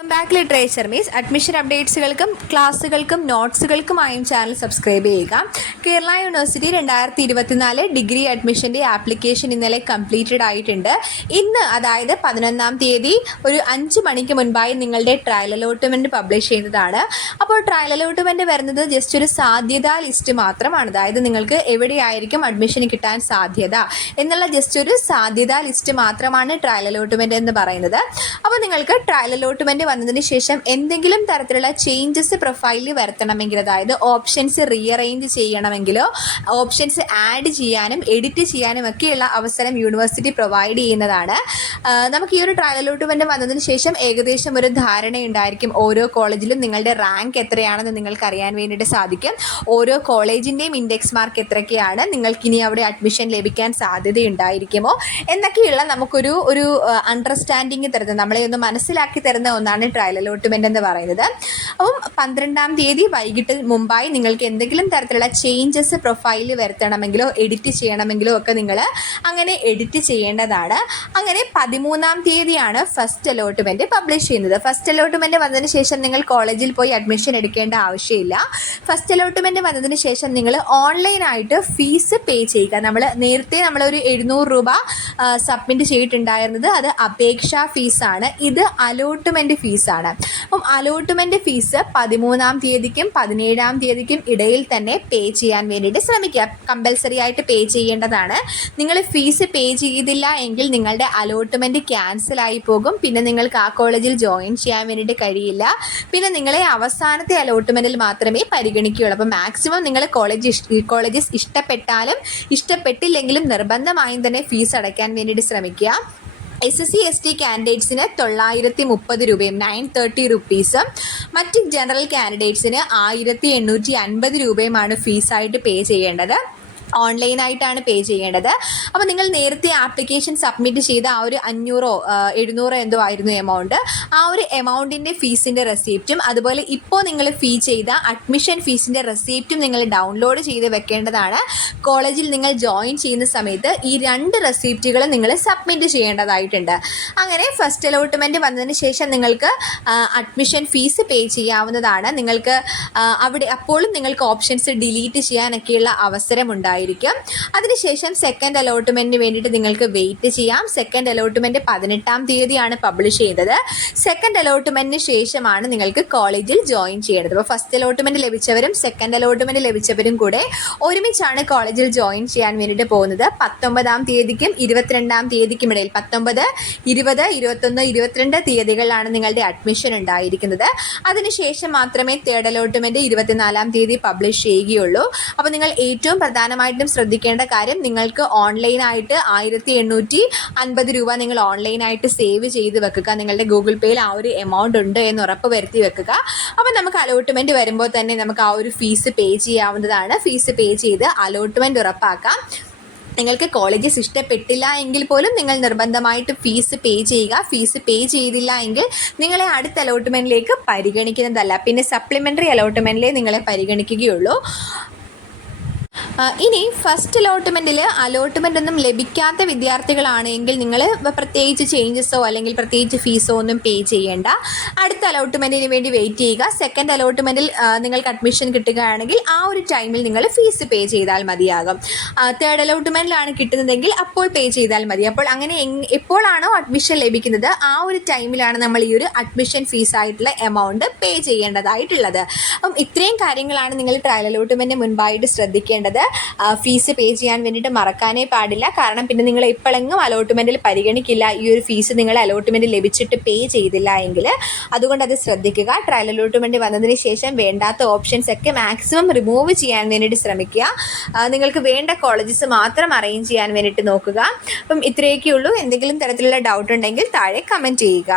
Welcome back literature മീസ്. Admission അപ്ഡേറ്റ്സുകൾക്കും ക്ലാസ്സുകൾക്കും നോട്ട്സുകൾക്കുമായും ചാനൽ സബ്സ്ക്രൈബ് ചെയ്യുക. കേരള യൂണിവേഴ്സിറ്റി 2024 ഡിഗ്രി അഡ്മിഷൻ്റെ ആപ്ലിക്കേഷൻ ഇന്നലെ കംപ്ലീറ്റഡ് ആയിട്ടുണ്ട്. ഇന്ന് അതായത് 11-ാം തീയതി ഒരു 5 മണിക്ക് മുൻപായി നിങ്ങളുടെ ട്രയൽ അലോട്ട്മെൻറ്റ് പബ്ലിഷ് ചെയ്യുന്നതാണ്. അപ്പോൾ ട്രയൽ അലോട്ട്മെൻറ്റ് വരുന്നത് ജസ്റ്റ് ഒരു സാധ്യതാ ലിസ്റ്റ് മാത്രമാണ്. അതായത് നിങ്ങൾക്ക് എവിടെയായിരിക്കും അഡ്മിഷൻ കിട്ടാൻ സാധ്യത എന്നുള്ള ജസ്റ്റ് ഒരു സാധ്യതാ ലിസ്റ്റ് മാത്രമാണ് ട്രയൽ അലോട്ട്മെൻറ്റ് എന്ന് പറയുന്നത്. അപ്പോൾ നിങ്ങൾക്ക് ട്രയൽ അലോട്ട്മെൻറ്റ് വന്നതിന് ശേഷം എന്തെങ്കിലും തരത്തിലുള്ള ചേഞ്ചസ് പ്രൊഫൈലിൽ വരുത്തണമെങ്കിൽ, അതായത് ഓപ്ഷൻസ് റീഅറേഞ്ച് ചെയ്യണമെങ്കിലോ ഓപ്ഷൻസ് ആഡ് ചെയ്യാനും എഡിറ്റ് ചെയ്യാനും ഒക്കെയുള്ള അവസരം യൂണിവേഴ്സിറ്റി പ്രൊവൈഡ് ചെയ്യുന്നതാണ്. നമുക്ക് ഈ ഒരു ട്രയൽ അലോട്ട്മെൻറ്റ് വന്നതിന് ശേഷം ഏകദേശം ഒരു ധാരണയുണ്ടായിരിക്കും. ഓരോ കോളേജിലും നിങ്ങളുടെ റാങ്ക് എത്രയാണെന്ന് നിങ്ങൾക്ക് അറിയാൻ വേണ്ടിയിട്ട് സാധിക്കും. ഓരോ കോളേജിൻ്റെയും ഇൻഡെക്സ് മാർക്ക് എത്രയൊക്കെയാണ്, നിങ്ങൾക്കിനി അവിടെ അഡ്മിഷൻ ലഭിക്കാൻ സാധ്യതയുണ്ടായിരിക്കുമോ എന്നൊക്കെയുള്ള നമുക്കൊരു അണ്ടർസ്റ്റാൻഡിങ് തരുന്നത്, നമ്മളെ ഒന്ന് മനസ്സിലാക്കി തരുന്ന ഒന്നാണ് ട്രയൽ അലോട്ട്മെന്റ് എന്ന് പറയുന്നത്. അപ്പം 12-ാം തീയതി വൈകിട്ട് മുമ്പായി നിങ്ങൾക്ക് എന്തെങ്കിലും തരത്തിലുള്ള ചേഞ്ചസ് പ്രൊഫൈലിൽ വരുത്തണമെങ്കിലോ എഡിറ്റ് ചെയ്യണമെങ്കിലോ ഒക്കെ നിങ്ങൾ അങ്ങനെ എഡിറ്റ് ചെയ്യേണ്ടതാണ്. അങ്ങനെ 13-ാം തീയതിയാണ് ഫസ്റ്റ് അലോട്ട്മെന്റ് പബ്ലിഷ് ചെയ്യുന്നത്. ഫസ്റ്റ് അലോട്ട്മെന്റ് വന്നതിന് ശേഷം നിങ്ങൾ കോളേജിൽ പോയി അഡ്മിഷൻ എടുക്കേണ്ട ആവശ്യമില്ല. ഫസ്റ്റ് അലോട്ട്മെന്റ് വന്നതിന് ശേഷം നിങ്ങൾ ഓൺലൈനായിട്ട് ഫീസ് പേ ചെയ്യുക. നേരത്തെ നമ്മളൊരു 700 രൂപ സബ്മിറ്റ് ചെയ്തിട്ടുണ്ടായിരുന്നത് അത് അപേക്ഷാ ഫീസാണ്. ഇത് അലോട്ട്മെൻറ്റ് ഫീസാണ്. അപ്പം അലോട്ട്മെൻറ്റ് ഫീസ് 13-ാം തീയതിക്കും 17-ാം തീയതിക്കും ഇടയിൽ തന്നെ പേ ചെയ്യാൻ വേണ്ടിയിട്ട് ശ്രമിക്കുക. കമ്പൽസറി ആയിട്ട് പേ ചെയ്യേണ്ടതാണ്. നിങ്ങൾ ഫീസ് പേ ചെയ്തില്ല എങ്കിൽ നിങ്ങളുടെ അലോട്ട്മെൻറ്റ് ക്യാൻസലായി പോകും. പിന്നെ നിങ്ങൾക്ക് ആ കോളേജിൽ ജോയിൻ ചെയ്യാൻ വേണ്ടിയിട്ട് കഴിയില്ല. പിന്നെ നിങ്ങളെ അവസാനത്തെ അലോട്ട്മെൻറ്റിൽ മാത്രമേ പരിഗണിക്കുകയുള്ളൂ. അപ്പോൾ മാക്സിമം നിങ്ങൾ കോളേജസ് ഇഷ്ടപ്പെട്ടാലും ഇഷ്ടപ്പെട്ടില്ലെങ്കിലും നിർബന്ധമായും തന്നെ ഫീസ് അടയ്ക്കാൻ വേണ്ടിയിട്ട് ശ്രമിക്കുക. SSC ST കാൻഡിഡേറ്റ്സിന് 930 രൂപയും 930 റുപ്പീസും മറ്റ് ജനറൽ കാൻഡിഡേറ്റ്സിന് 1850 രൂപയുമാണ് ഫീസായിട്ട് പേ ചെയ്യേണ്ടത്. ഓൺലൈനായിട്ടാണ് പേ ചെയ്യേണ്ടത്. അപ്പോൾ നിങ്ങൾ നേരത്തെ ആപ്ലിക്കേഷൻ സബ്മിറ്റ് ചെയ്ത ആ ഒരു 500 700 എന്തോ ആയിരുന്നു എമൗണ്ട്, ആ ഒരു എമൗണ്ടിൻ്റെ ഫീസിൻ്റെ റെസിപ്റ്റും അതുപോലെ ഇപ്പോൾ നിങ്ങൾ ഫീ ചെയ്ത അഡ്മിഷൻ ഫീസിൻ്റെ റെസിപ്റ്റും നിങ്ങൾ ഡൗൺലോഡ് ചെയ്ത് വെക്കേണ്ടതാണ്. കോളേജിൽ നിങ്ങൾ ജോയിൻ ചെയ്യുന്ന സമയത്ത് ഈ 2 റെസിപ്റ്റുകളും നിങ്ങൾ സബ്മിറ്റ് ചെയ്യേണ്ടതായിട്ടുണ്ട്. അങ്ങനെ ഫസ്റ്റ് അലോട്ട്മെൻറ്റ് വന്നതിന് ശേഷം നിങ്ങൾക്ക് അഡ്മിഷൻ ഫീസ് പേ ചെയ്യാവുന്നതാണ്. നിങ്ങൾക്ക് അപ്പോഴും നിങ്ങൾക്ക് ഓപ്ഷൻസ് ഡിലീറ്റ് ചെയ്യാനൊക്കെയുള്ള അവസരമുണ്ടായിരിക്കും. അതിനുശേഷം സെക്കൻഡ് അലോട്ട്മെൻറ്റിന് വേണ്ടിയിട്ട് നിങ്ങൾക്ക് വെയിറ്റ് ചെയ്യാം. സെക്കൻഡ് അലോട്ട്മെൻറ്റ് 18-ാം തീയതിയാണ് പബ്ലിഷ് ചെയ്യുന്നത്. സെക്കൻഡ് അലോട്ട്മെൻറ്റിന് ശേഷമാണ് നിങ്ങൾക്ക് കോളേജിൽ ജോയിൻ ചെയ്യേണ്ടത്. അപ്പോൾ ഫസ്റ്റ് അലോട്ട്മെൻറ്റ് ലഭിച്ചവരും സെക്കൻഡ് അലോട്ട്മെൻറ്റ് ലഭിച്ചവരും കൂടെ ഒരുമിച്ചാണ് കോളേജിൽ ജോയിൻ ചെയ്യാൻ വേണ്ടിയിട്ട് പോകുന്നത്. 19-ാം തീയതിക്കും 22-ാം തീയതിക്കും ഇടയിൽ 19, 20, 21, 22 തീയതികളിലാണ് നിങ്ങളുടെ അഡ്മിഷൻ ഉണ്ടായിരിക്കുന്നത്. അതിനുശേഷം മാത്രമേ തേർഡ് അലോട്ട്മെൻറ്റ് 24-ാം തീയതി പബ്ലിഷ് ചെയ്യുകയുള്ളൂ. അപ്പോൾ നിങ്ങൾ ഏറ്റവും പ്രധാനമായിട്ടും ശ്രദ്ധിക്കേണ്ട കാര്യം, നിങ്ങൾക്ക് ഓൺലൈനായിട്ട് 1850 രൂപ നിങ്ങൾ ഓൺലൈനായിട്ട് സേവ് ചെയ്ത് വെക്കുക. നിങ്ങളുടെ ഗൂഗിൾ പേയിൽ ആ ഒരു എമൗണ്ട് ഉണ്ട് എന്ന് ഉറപ്പ് വരുത്തി വെക്കുക. അപ്പോൾ നമുക്ക് അലോട്ട്മെൻറ്റ് വരുമ്പോൾ തന്നെ നമുക്ക് ആ ഒരു ഫീസ് പേ ചെയ്യാവുന്നതാണ്. ഫീസ് പേ ചെയ്ത് അലോട്ട്മെൻറ്റ് ഉറപ്പാക്കാം. നിങ്ങൾക്ക് കോളേജസ് ഇഷ്ടപ്പെട്ടില്ല എങ്കിൽ പോലും നിങ്ങൾ നിർബന്ധമായിട്ട് ഫീസ് പേ ചെയ്യുക. ഫീസ് പേ ചെയ്തില്ല എങ്കിൽ നിങ്ങളെ അടുത്ത അലോട്ട്മെൻറ്റിലേക്ക് പരിഗണിക്കുന്നതല്ല, പിന്നെ സപ്ലിമെൻ്ററി അലോട്ട്മെൻറ്റിലേ നിങ്ങളെ പരിഗണിക്കുകയുള്ളൂ. ഇനി ഫസ്റ്റ് അലോട്ട്മെൻ്റ് ഒന്നും ലഭിക്കാത്ത വിദ്യാർത്ഥികളാണെങ്കിൽ നിങ്ങൾ പ്രത്യേകിച്ച് ചേഞ്ചസോ അല്ലെങ്കിൽ പ്രത്യേകിച്ച് ഫീസോ ഒന്നും പേ ചെയ്യേണ്ട. അടുത്ത അലോട്ട്മെൻറ്റിന് വേണ്ടി വെയിറ്റ് ചെയ്യുക. സെക്കൻഡ് അലോട്ട്മെൻറ്റിൽ നിങ്ങൾക്ക് അഡ്മിഷൻ കിട്ടുകയാണെങ്കിൽ ആ ഒരു ടൈമിൽ നിങ്ങൾ ഫീസ് പേ ചെയ്താൽ മതിയാകും. തേർഡ് അലോട്ട്മെൻറ്റിലാണ് കിട്ടുന്നതെങ്കിൽ അപ്പോൾ പേ ചെയ്താൽ മതി. അപ്പോൾ അങ്ങനെ എപ്പോഴാണോ അഡ്മിഷൻ ലഭിക്കുന്നത് ആ ഒരു ടൈമിലാണ് നമ്മൾ ഈ ഒരു അഡ്മിഷൻ ഫീസായിട്ടുള്ള എമൗണ്ട് പേ ചെയ്യേണ്ടതായിട്ടുള്ളത്. അപ്പം ഇത്രയും കാര്യങ്ങളാണ് നിങ്ങൾ ട്രയൽ അലോട്ട്മെൻറ്റിന് മുൻപായിട്ട് ശ്രദ്ധിക്കേണ്ടത്. ഫീസ് പേ ചെയ്യാൻ വേണ്ടിയിട്ട് മറക്കാനേ പാടില്ല. കാരണം പിന്നെ നിങ്ങൾ എപ്പോഴെങ്കിലും അലോട്ട്മെൻറ്റിൽ പരിഗണിക്കില്ല ഈ ഒരു ഫീസ് നിങ്ങൾ അലോട്ട്മെൻറ്റ് ലഭിച്ചിട്ട് പേ ചെയ്തില്ല എങ്കിൽ. അതുകൊണ്ട് അത് ശ്രദ്ധിക്കുക. ട്രയൽ അലോട്ട്മെൻറ്റ് വന്നതിന് ശേഷം വേണ്ടാത്ത ഓപ്ഷൻസ് ഒക്കെ മാക്സിമം റിമൂവ് ചെയ്യാൻ വേണ്ടിയിട്ട് ശ്രമിക്കുക. നിങ്ങൾക്ക് വേണ്ട കോളേജസ് മാത്രം അറേഞ്ച് ചെയ്യാൻ വേണ്ടിയിട്ട് നോക്കുക. അപ്പം ഇത്രയൊക്കെയുള്ളൂ. എന്തെങ്കിലും തരത്തിലുള്ള ഡൗട്ട് ഉണ്ടെങ്കിൽ താഴെ കമൻറ്റ് ചെയ്യുക.